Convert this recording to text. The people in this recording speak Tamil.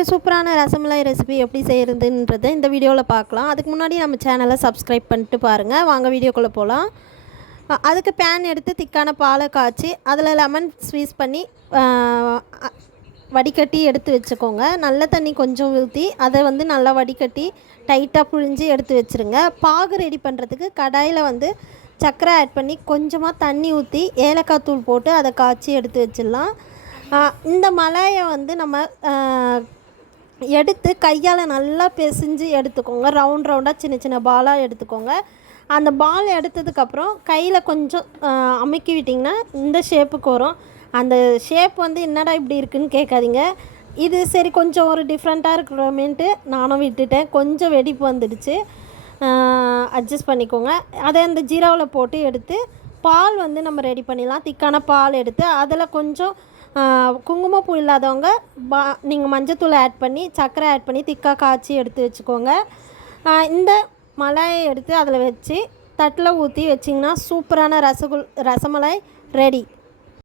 ஒரு சூப்பரான ரசமலாய் ரெசிபி எப்படி செய்கிறதுன்றதை இந்த வீடியோவில் பார்க்கலாம். அதுக்கு முன்னாடி நம்ம சேனலை சப்ஸ்கிரைப் பண்ணிட்டு பாருங்கள். வாங்க வீடியோக்குள்ளே போகலாம். அதுக்கு பேன் எடுத்து திக்கான பாலை காய்ச்சி அதில் லெமன் ஸ்வீஸ் பண்ணி வடிகட்டி எடுத்து வச்சுக்கோங்க. நல்ல தண்ணி கொஞ்சம் ஊற்றி அதை நல்லா வடிகட்டி டைட்டாக புழிஞ்சு எடுத்து வச்சுருங்க. பாகு ரெடி பண்ணுறதுக்கு கடாயில் சர்க்கரை ஆட் பண்ணி கொஞ்சமாக தண்ணி ஊற்றி ஏலக்காய் தூள் போட்டு அதை காய்ச்சி எடுத்து வச்சிடலாம். இந்த மலாயை நம்ம எடுத்து கையால் நல்லா பிசைஞ்சு எடுத்துக்கோங்க. ரவுண்டாக சின்ன சின்ன பாலாக எடுத்துக்கோங்க. அந்த பால் எடுத்ததுக்கப்புறம் கையில் கொஞ்சம் அமுக்கி விட்டிங்கன்னா இந்த ஷேப்புக்கு வரும். அந்த ஷேப் என்னடா இப்படி இருக்குதுன்னு கேட்காதீங்க. இது சரி கொஞ்சம் ஒரு டிஃப்ரெண்ட்டாக இருக்கிறமேன்ட்டு நானும் விட்டுட்டேன். கொஞ்சம் வெடிப்பு வந்துடுச்சு, அட்ஜஸ்ட் பண்ணிக்கோங்க. அதை அந்த ஜீராவில் போட்டு எடுத்து பால் நம்ம ரெடி பண்ணிடலாம். திக்கான பால் எடுத்து அதில் கொஞ்சம் குங்குமப்பூ இல்லாதவங்க நீங்கள் மஞ்சத்தூள் ஆட் பண்ணி சர்க்கரை ஆட் பண்ணி திக்காக காய்ச்சி எடுத்து வச்சுக்கோங்க. இந்த மலாயை எடுத்து அதில் வச்சு தட்டில் ஊற்றி வச்சிங்கன்னா சூப்பரான ரசமலாய் ரெடி.